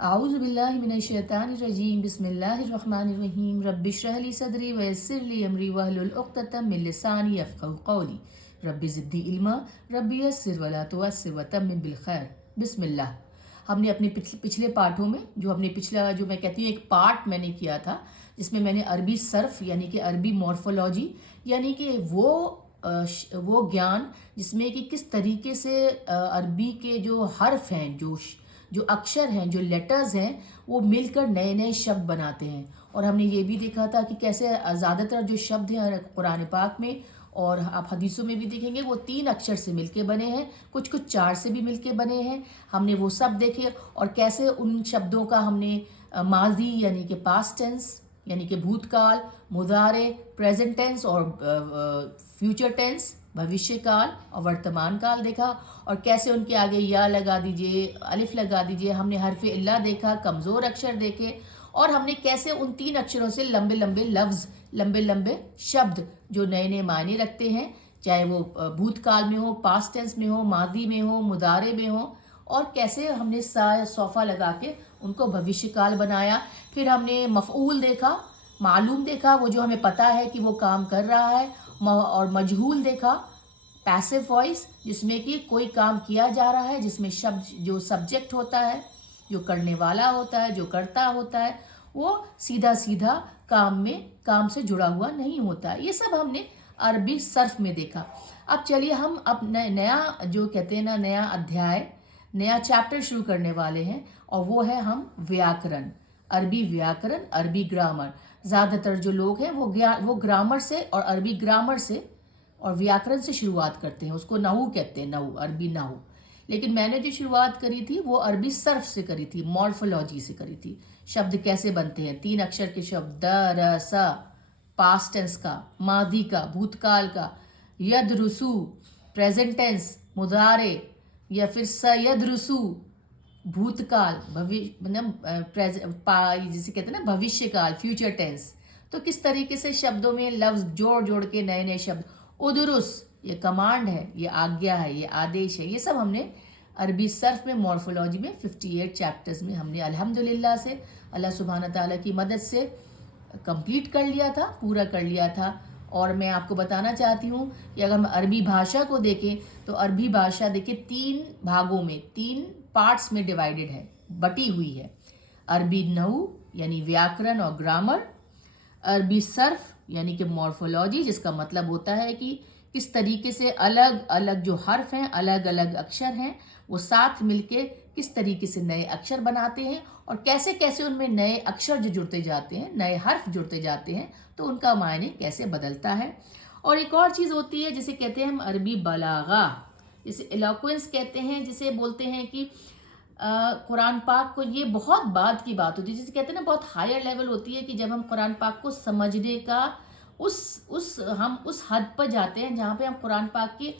आऊज़ु बिल्लाहि मिनश शैतानिर रजीम बिस्मिल्लाहिर रहमानिर रहीम रब्बि इश्रह ली सदरी व यस्सिर ली अमरी वहलुल उक़्दतम मिन लिसानी यफ़क़हू क़ौली रब्बि ज़िदनी इल्मा रब्बि यस्सिर वला तुअस्सिर व तम्मिम बिल खैर। बिस्मिल्लाह। हमने अपने पिछले पार्टों में जो हमने पिछला जो मैं कहती हूँ एक पार्ट मैंने किया था जिसमें मैंने अरबी सर्फ यानी कि अरबी मॉर्फोलॉजी यानी कि वो ज्ञान जिसमें कि किस तरीके से अरबी के जो हर्फ हैं जो अक्षर हैं जो लेटर्स हैं वो मिलकर नए नए शब्द बनाते हैं। और हमने ये भी देखा था कि कैसे ज़्यादातर जो शब्द हैं कुरान पाक में और आप हदीसों में भी देखेंगे वो 3 अक्षर से मिलके बने हैं, कुछ कुछ 4 से भी मिलके बने हैं। हमने वो सब देखे और कैसे उन शब्दों का हमने माजी यानी कि पास्ट टेंस यानी कि भूतकाल, मुजारे, प्रेजेंट टेंस और फ्यूचर टेंस भविष्य काल और वर्तमान काल देखा। और कैसे उनके आगे या लगा दीजिए, अलिफ लगा दीजिए। हमने हरफ इल्ला देखा, कमज़ोर अक्षर देखे। और हमने कैसे उन 3 अक्षरों से लंबे लंबे लफ्ज़, लंबे लंबे शब्द जो नए नए मायने रखते हैं, चाहे वो भूतकाल में हो, पास्ट टेंस में हो, माजी में हो, मुदारे में हो। और कैसे हमने सोफ़ा लगा के उनको भविष्य काल बनाया। फिर हमने मफ़ऊल देखा, मालूम देखा, वो जो हमें पता है कि वो काम कर रहा है। और मजहूल देखा, पैसिव वॉइस जिसमें कि कोई काम किया जा रहा है, जिसमें शब्द जो सब्जेक्ट होता है, जो करने वाला होता है, जो करता होता है, वो सीधा सीधा काम से जुड़ा हुआ नहीं होता है। ये सब हमने अरबी सर्फ में देखा। अब चलिए हम अब नया जो कहते हैं ना नया अध्याय, नया चैप्टर शुरू करने वाले हैं और वो है हम व्याकरण, अरबी व्याकरण, अरबी ग्रामर। ज़्यादातर जो लोग हैं वो ग्रामर से और अरबी ग्रामर से और व्याकरण से शुरुआत करते हैं, उसको नहू कहते हैं, नहू, अरबी नहू। लेकिन मैंने जो शुरुआत करी थी वो अरबी सर्फ से करी थी, मॉर्फोलॉजी से करी थी। शब्द कैसे बनते हैं, 3 अक्षर के शब्द, द र स, पास्ट टेंस का, मादी का, भूतकाल का, यद रुसू, प्रेजेंट टेंस, मुदारे, या फिर सयद रुसू, भूतकाल, भविष्य मतलब जिसे कहते हैं ना भविष्य काल, फ्यूचर टेंस। तो किस तरीके से शब्दों में लफ्ज जोड़ जोड़ के नए नए शब्द, उदरुस ये कमांड है, ये आज्ञा है, ये आदेश है। ये सब हमने अरबी सर्फ में मॉर्फोलॉजी में 58 चैप्टर्स में हमने अल्हम्दुलिल्लाह से अल्लाह सुब्हाना ताला की मदद से कंप्लीट कर लिया था, पूरा कर लिया था। और मैं आपको बताना चाहती हूँ कि अगर हम अरबी भाषा को देखें तो अरबी भाषा देखिए 3 भागों में, 3 पार्ट्स में डिवाइडेड है, बटी हुई है। अरबी नहू यानी व्याकरण और ग्रामर, अरबी सर्फ यानी कि मॉर्फोलॉजी जिसका मतलब होता है कि किस तरीके से अलग अलग जो हर्फ हैं, अलग अलग अक्षर हैं, वो साथ मिलके किस तरीके से नए अक्षर बनाते हैं और कैसे कैसे उनमें नए अक्षर जो जुड़ते जाते हैं, नए हर्फ जुड़ते जाते हैं, तो उनका मायने कैसे बदलता है। और एक और चीज़ होती है जिसे कहते हैं हम अरबी बलागा, जिसे एलोक्वेंस कहते हैं, जिसे बोलते हैं कि कुरान पाक को, ये बहुत बाद की बात होती है, जिसे कहते हैं ना बहुत हायर लेवल होती है कि जब हम कुरान पाक को समझने का हम उस हद पर जाते हैं जहाँ पे हम कुरान पाक के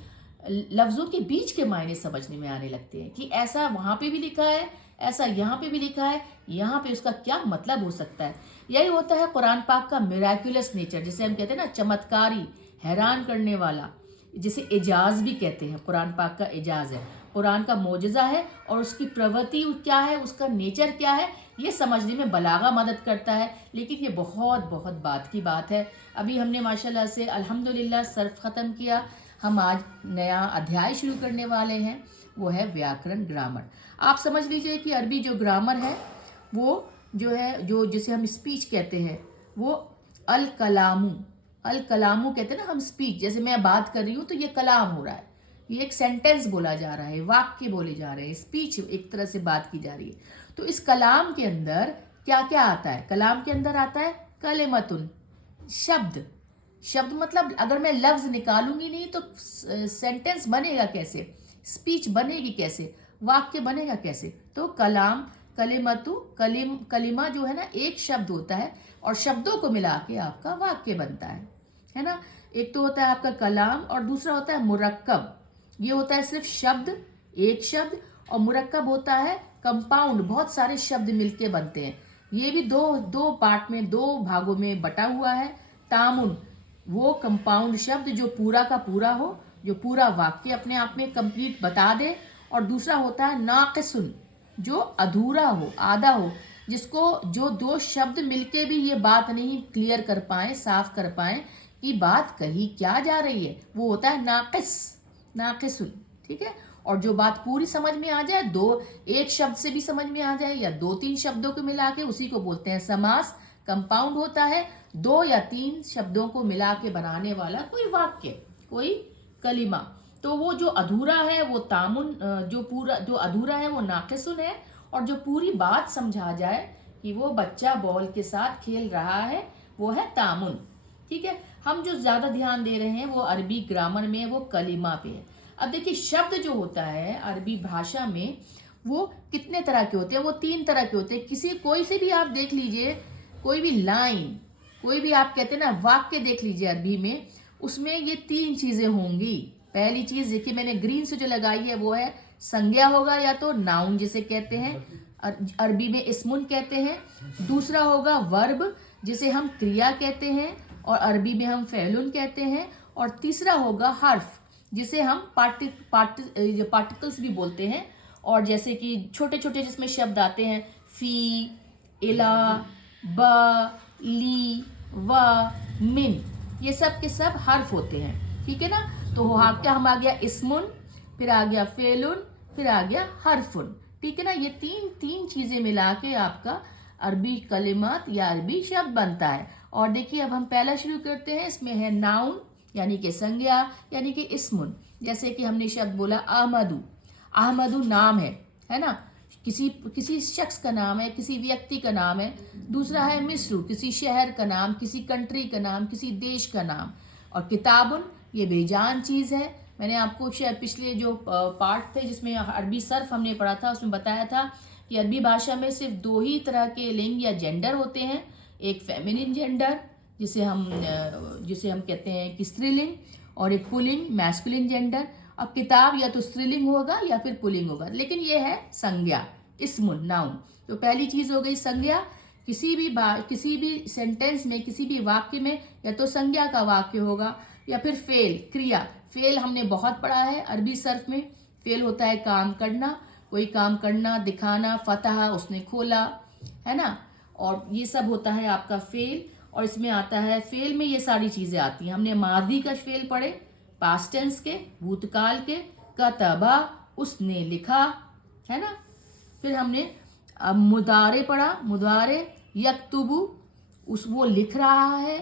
लफ्ज़ों के बीच के मायने समझने में आने लगते हैं कि ऐसा वहाँ पे भी लिखा है, ऐसा यहाँ पे भी लिखा है, यहाँ पे उसका क्या मतलब हो सकता है। यही होता है कुरान पाक का मिराकुलस नेचर, जिसे हम कहते हैं ना चमत्कारी, हैरान करने वाला, जिसे एजाज भी कहते हैं। कुरान पाक का एजाज है, कुरान का मोजज़ा है और उसकी प्रवृत्ति क्या है, उसका नेचर क्या है, ये समझने में बलागा मदद करता है। लेकिन ये बहुत बहुत बात की बात है। अभी हमने माशाल्लाह से अल्हम्दुलिल्लाह सर्फ ख़त्म किया, हम आज नया अध्याय शुरू करने वाले हैं, वो है व्याकरण, ग्रामर। आप समझ लीजिए कि अरबी जो ग्रामर है वो जो है, जो जिसे हम स्पीच कहते हैं, वो अल कलामू, अल कलामू कहते हैं ना हम स्पीच, जैसे मैं बात कर रही हूँ तो ये कलाम हो रहा है, ये एक सेंटेंस बोला जा रहा है, वाक्य बोले जा रहे हैं, स्पीच एक तरह से बात की जा रही है। तो इस कलाम के अंदर क्या क्या आता है, कलाम के अंदर आता है कलेमतुन, शब्द। शब्द मतलब अगर मैं लफ्ज निकालूंगी नहीं तो सेंटेंस बनेगा कैसे, स्पीच बनेगी कैसे, वाक्य बनेगा कैसे। तो कलाम, कलिमतु, कलिमा जो है ना एक शब्द होता है और शब्दों को मिला के आपका वाक्य बनता है ना। एक तो होता है आपका कलाम और दूसरा होता है मुरक्कब। ये होता है सिर्फ शब्द, एक शब्द, और मुरक्कब होता है कंपाउंड, बहुत सारे शब्द मिलके बनते हैं। ये भी दो पार्ट में, 2 भागों में बटा हुआ है। तामुन वो कंपाउंड शब्द जो पूरा का पूरा हो, जो पूरा वाक्य अपने आप में कंप्लीट बता दे। और दूसरा होता है नाक़िसुन, जो अधूरा हो, आधा हो, जिसको जो दो शब्द मिलके भी ये बात नहीं क्लियर कर पाए, साफ कर पाए कि बात कही क्या जा रही है, वो होता है नाकिस, नाकिसुन। ठीक है। और जो बात पूरी समझ में आ जाए, एक शब्द से भी समझ में आ जाए या 2-3 शब्दों को मिला के, उसी को बोलते हैं समास। कंपाउंड होता है 2 या 3 शब्दों को मिला के बनाने वाला कोई वाक्य, कोई कलिमा। तो वो जो अधूरा है वो तामुन, जो अधूरा है वो नाकिसुन है, और जो पूरी बात समझा जाए कि वो बच्चा बॉल के साथ खेल रहा है, वो है तामुन। ठीक है। हम जो ज्यादा ध्यान दे रहे हैं वो अरबी ग्रामर में, वो कलिमा पे है। अब देखिए, शब्द जो होता है अरबी भाषा में, वो कितने तरह के होते हैं? वो 3 तरह के होते हैं। कोई से भी आप देख लीजिए, कोई भी लाइन, कोई भी आप कहते हैं ना वाक्य देख लीजिए अरबी में, उसमें ये 3 चीजें होंगी। पहली चीज देखिए, मैंने ग्रीन से जो लगाई है वो है संज्ञा होगा, या तो नाउन जिसे कहते हैं, अरबी में इस्मुन कहते हैं। दूसरा होगा वर्ब, जिसे हम क्रिया कहते हैं और अरबी में हम फ़ेलुन कहते हैं। और तीसरा होगा हर्फ, जिसे हम पार्टिकल्स भी बोलते हैं। और जैसे कि छोटे छोटे जिसमें शब्द आते हैं, फी, इला, ब, ली, व, मिन, ये सब के सब हर्फ होते हैं। ठीक है ना। तो क्या हम आ गया इस्मुन, फिर आ गया फेलुन, फिर आ गया हरफुन। ठीक है ना। ये तीन चीजें मिला के आपका अरबी कलिमात या अरबी शब्द बनता है। और देखिए, अब हम पहला शुरू करते हैं। इसमें है नाउन, यानी कि संज्ञा, यानी कि इस्मुन। जैसे कि हमने शब्द बोला अहमदू, अहमदू नाम है ना, किसी शख्स का नाम है, किसी व्यक्ति का नाम है। दूसरा है मिस्र, किसी शहर का नाम, किसी कंट्री का नाम, किसी देश का नाम। और किताबुन, ये बेजान चीज़ है। मैंने आपको शायद पिछले जो पार्ट थे जिसमें अरबी सर्फ हमने पढ़ा था, उसमें बताया था कि अरबी भाषा में सिर्फ 2 ही तरह के लिंग या जेंडर होते हैं। एक फेमिनिन जेंडर, जिसे हम कहते हैं कि स्त्रीलिंग, और एक पुलिंग मैस्कुलिन जेंडर। अब किताब या तो स्त्रीलिंग होगा या फिर पुलिंग होगा, लेकिन ये है संज्ञा, इस्मुन, नाउन। तो पहली चीज हो गई संज्ञा। किसी भी सेंटेंस में, किसी भी वाक्य में या तो संज्ञा का वाक्य होगा या फिर फेल, क्रिया। फेल हमने बहुत पढ़ा है अरबी सर्फ में। फेल होता है काम करना, कोई काम करना, दिखाना, फतह, उसने खोला, है ना। और ये सब होता है आपका फेल। और इसमें आता है, फेल में ये सारी चीजें आती हैं। हमने मादी का फेल पढ़े, पास्ट टेंस के, भूतकाल के, कतबा, उसने लिखा, है ना। फिर हमने मुदारे पढ़ा, मुदारे यक्तुबु, वो लिख रहा है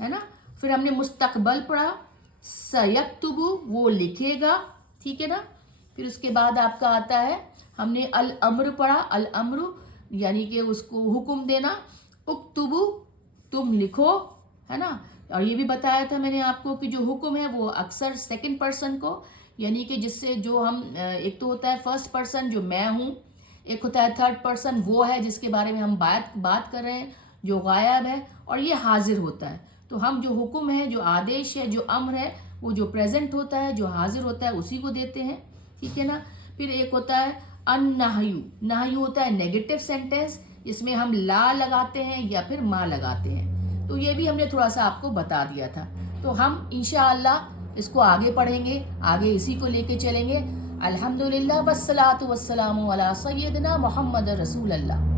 ना। फिर हमने मुस्तकबल पढ़ा, सयक्तुबु, वो लिखेगा। ठीक है ना। फिर उसके बाद आपका आता है, हमने अल अम्र पढ़ा, अल अम्र यानी कि उसको हुक्म देना, उक्तुबु, तुम लिखो, है ना। और ये भी बताया था मैंने आपको कि जो हुक्म है वो अक्सर सेकंड पर्सन को, यानी कि जिससे जो हम, एक तो होता है फर्स्ट पर्सन जो मैं हूँ, एक होता है थर्ड पर्सन वो है जिसके बारे में हम बात कर रहे हैं, जो गायब है, और ये हाजिर होता है। तो हम जो हुक्म है, जो आदेश है, जो अम्र है, वो जो प्रेजेंट होता है, जो हाजिर होता है, उसी को देते हैं। ठीक है ना। फिर एक होता है अन्नाहयु, नाहयु होता है नेगेटिव सेंटेंस, जिसमें हम ला लगाते हैं या फिर मा लगाते हैं। तो ये भी हमने थोड़ा सा आपको बता दिया था। तो हम इंशाअल्लाह इसको आगे पढ़ेंगे, आगे इसी को लेके चलेंगे। अल्हम्दुलिल्लाह वस्सलातु वस्सलामु अला सय्यिदिना मुहम्मद रसूल अल्लाह।